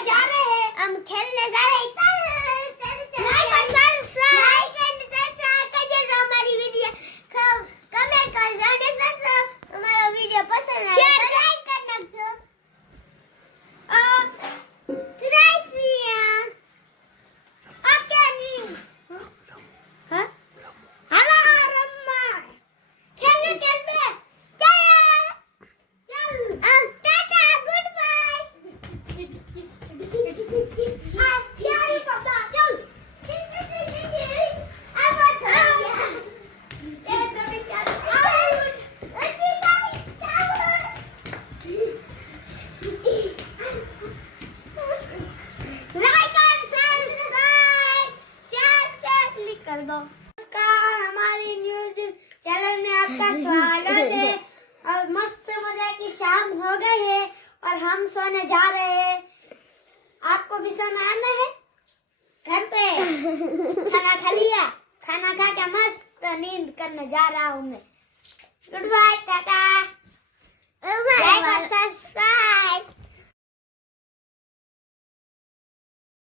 जा रहे हैं। हम खेलने जा रहे हैं। चैनल में आपका स्वागत है। और मस्त मज़ा की शाम हो गई है और हम सोने जा रहे हैं। आपको भी सोना आना है? घर पे? खाना खा लिया? खाना खा के मस्त नींद करने जा रहा हूँ मैं। Good bye tata.